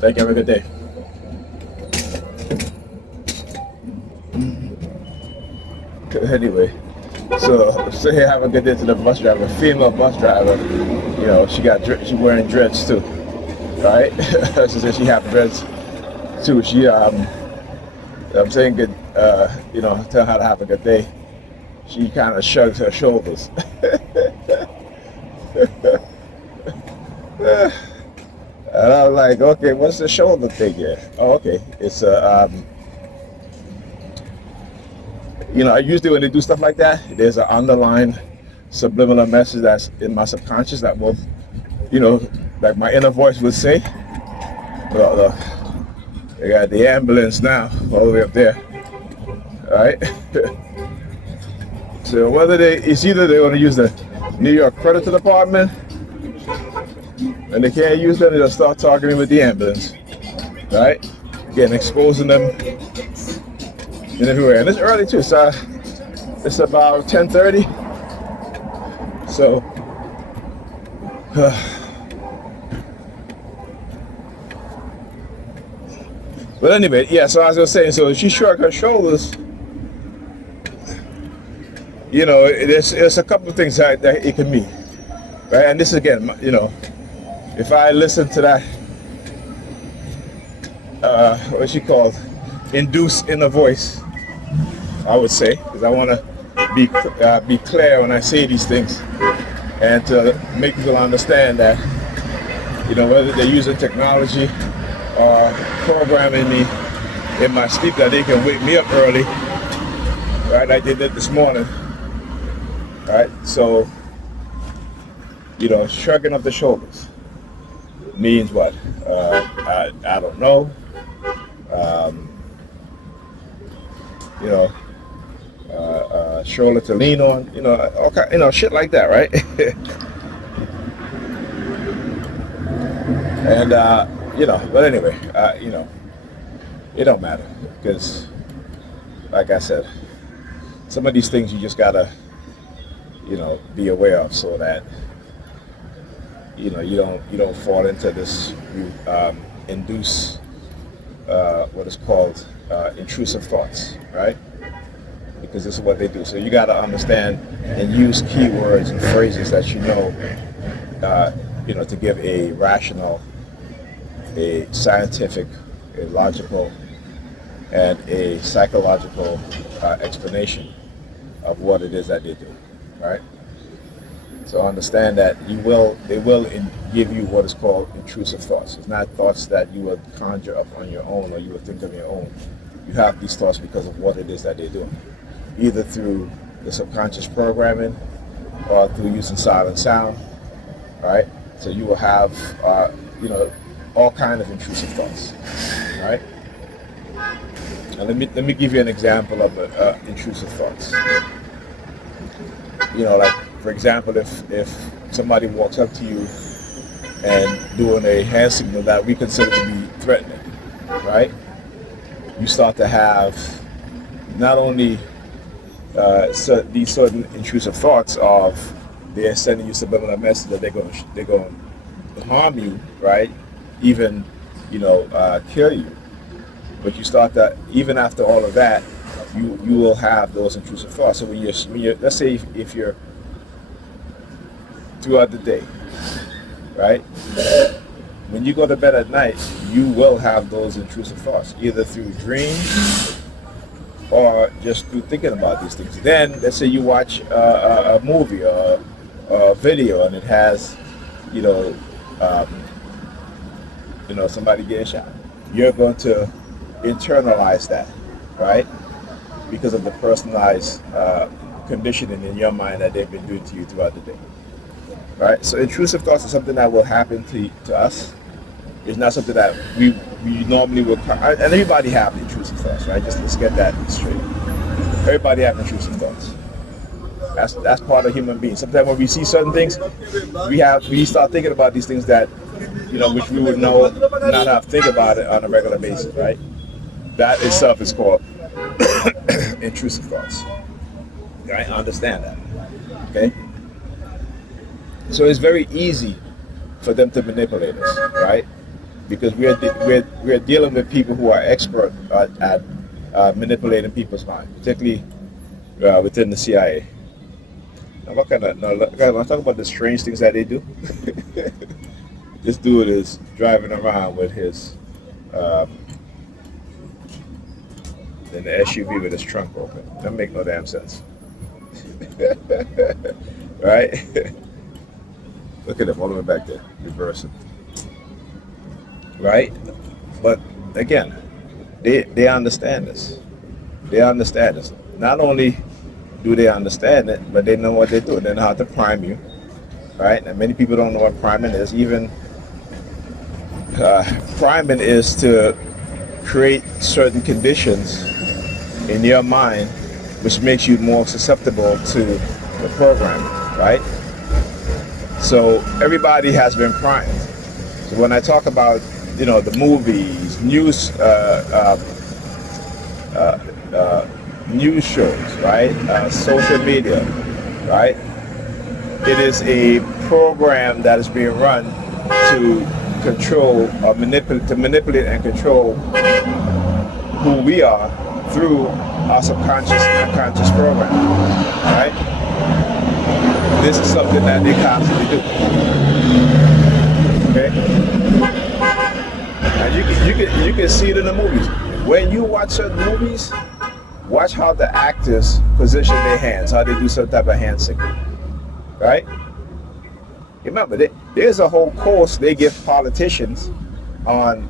Thank you. Have a good day. Anyway, so say have a good day to the bus driver, female bus driver. You know, she wearing dreads too, right? She said she have dreads too. I'm saying good. Tell her to have a good day. She kind of shrugs her shoulders. And I was like, okay, what's the shoulder thing here? Oh, okay. It's usually when they do stuff like that, there's an underlying subliminal message that's in my subconscious that will, like my inner voice would say, well, look, they got the ambulance now all the way up there, right? So it's either they're going to use the New York Credit Department, and they can't use them, they'll start targeting with the ambulance, right? Again, exposing them in everywhere. And it's early too, so it's about 10:30. So, but anyway, yeah, so as I was saying, so she shrugged her shoulders. There's a couple of things that it can mean, right? And this again, if I listen to that, what she called, induce inner voice, I would say, because I want to be clear when I say these things, and to make people understand that, whether they're using technology or programming me in my sleep, that they can wake me up early, right? Like they did this morning, right? So, shrugging of the shoulders means what? I don't know. Shoulder to lean on, shit like that, right? And but anyway, it don't matter, because, like I said, some of these things you just gotta, be aware of, so that you don't fall into this induce what is called intrusive thoughts, right? Because this is what they do. So you got to understand and use keywords and phrases that to give a rational, a scientific, a logical, and a psychological explanation of what it is that they do, right? So understand that they will give you what is called intrusive thoughts. It's not thoughts that you would conjure up on your own or you would think of your own. You have these thoughts because of what it is that they're doing, either through the subconscious programming or through using silent sound, right? So you will have, all kinds of intrusive thoughts, right? Now let me give you an example of intrusive thoughts. Like, for example, if somebody walks up to you and doing a hand signal that we consider to be threatening, right? You start to have not only these certain intrusive thoughts of they're sending you subliminal message that they're going to harm you, right? Even kill you. But you start that even after all of that, you will have those intrusive thoughts. So when you're let's say if you're throughout the day, right? When you go to bed at night, you will have those intrusive thoughts, either through dreams or just through thinking about these things. Then, let's say you watch a movie or a video and it has, somebody getting shot. You're going to internalize that, right? Because of the personalized conditioning in your mind that they've been doing to you throughout the day. Right? So intrusive thoughts is something that will happen to us. It's not something that we normally would, and everybody have intrusive thoughts, right? Just let's get that straight. Everybody have intrusive thoughts. That's part of human beings. Sometimes when we see certain things, we start thinking about these things that, which we would not have to think about it on a regular basis, right? That itself is called intrusive thoughts. Right? Understand that. Okay? So it's very easy for them to manipulate us, right? Because we're dealing with people who are expert at manipulating people's minds, particularly within the CIA. Now, what kind of now? When I talk about the strange things that they do, this dude is driving around with his in the SUV with his trunk open. That make no damn sense, right? Look at him all the way back there, reversing, right? But again, they understand this. They understand this. Not only do they understand it, but they know what they're doing. They know how to prime you, right? And many people don't know what priming is. Even priming is to create certain conditions in your mind which makes you more susceptible to the programming, right? So everybody has been primed. So when I talk about, the movies, news shows, right? Social media, right? It is a program that is being run to control, to manipulate and control who we are through our subconscious and conscious program, right? This is something that they constantly do. Okay, and you can see it in the movies. When you watch certain movies, watch how the actors position their hands, how they do some type of hand signal, right? Remember, there's a whole course they give politicians on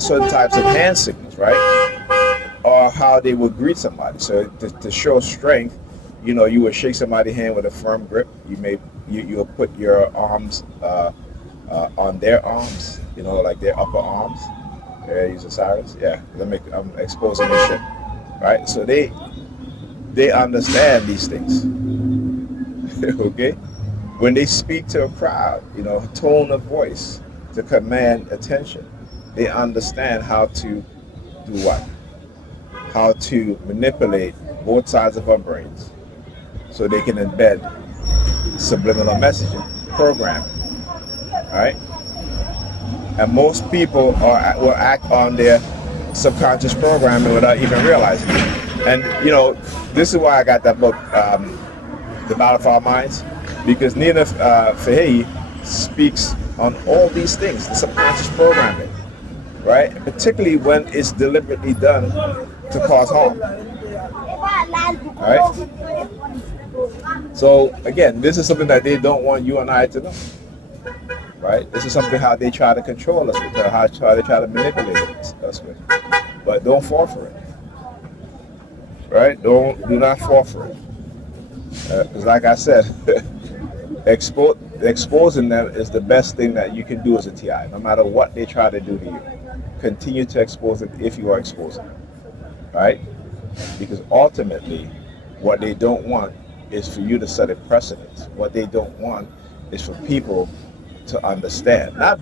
certain types of hand signals, right? Or how they would greet somebody. So to show strength, you would shake somebody's hand with a firm grip. You'll put your arms on their arms, like their upper arms. There, use Osiris. Yeah, I'm exposing this shit, right? So they understand these things. Okay, when they speak to a crowd, tone of voice to command attention. They understand how to do what? How to manipulate both sides of our brains so they can embed subliminal messaging, programming, right? And most people will act on their subconscious programming without even realizing it. And, this is why I got that book, The Battle for Our Minds, because Nina Fahey speaks on all these things, the subconscious programming, right? Particularly when it's deliberately done to cause harm, right? So again, this is something that they don't want you and I to know, right? This is something how they try to control us with, how they try to manipulate us with. But don't fall for it, right? Do not fall for it. Because like I said, exposing them is the best thing that you can do as a TI, no matter what they try to do to you. Continue to expose them if you are exposing them, right? Because ultimately, what they don't want is for you to set a precedent. What they don't want is for people to understand, not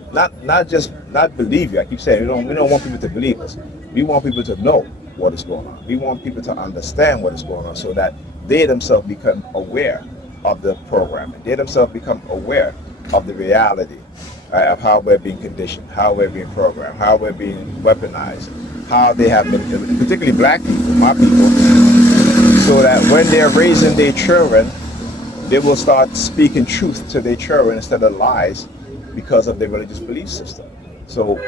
believe you. I keep saying we don't want people to believe us. We want people to know what is going on. We want people to understand what is going on, so that they themselves become aware of the programming. They themselves become aware of the reality, right, of how we're being conditioned, how we're being programmed, how we're being weaponized, how they have been, particularly black people, my people, so that when they're raising their children, they will start speaking truth to their children instead of lies because of their religious belief system. So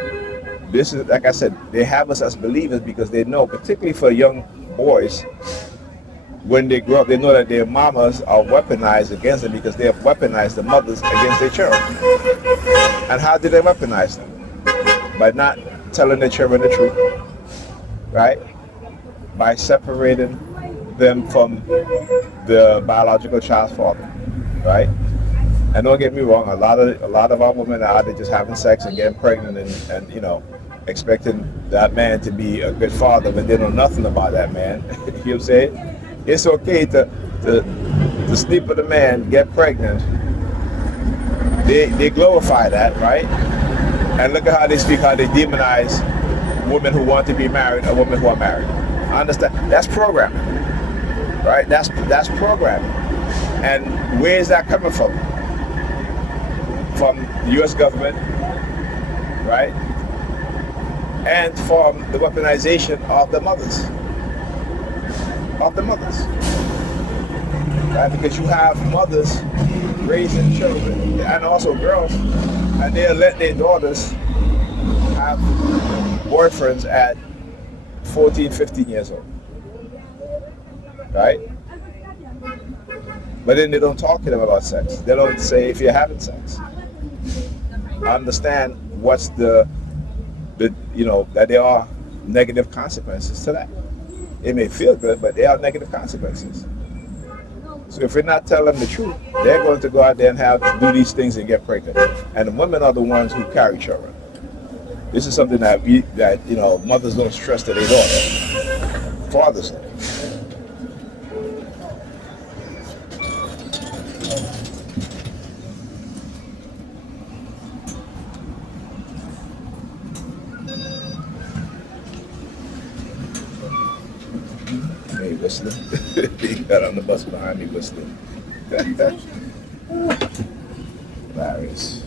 this is, like I said, they have us as believers because they know, particularly for young boys, when they grow up, they know that their mamas are weaponized against them because they have weaponized the mothers against their children. And how did they weaponize them? By not telling their children the truth, right? By separating them from the biological child's father, right? And don't get me wrong, a lot of our women are out there just having sex and getting pregnant and expecting that man to be a good father, but they know nothing about that man. You know what I'm saying? It's okay to sleep with a man, get pregnant. They glorify that, right? And look at how they speak, how they demonize women who want to be married or women who are married. I understand. That's programming, right? That's programming. And where is that coming from? from the U.S. government, right? And from the weaponization of the mothers, right? Because you have mothers raising children and also girls, and they'll let their daughters have boyfriends at 14, 15 years old, right? But then they don't talk to them about sex. They don't say if you're having sex. Understand what's the that there are negative consequences to that. It may feel good, but there are negative consequences. So if we're not telling them the truth, they're going to go out there and do these things and get pregnant. And the women are the ones who carry children. This is something that mothers don't stress to their daughters. Fathers do. Hey, whistling. He got on the bus behind me whistling. Hilarious.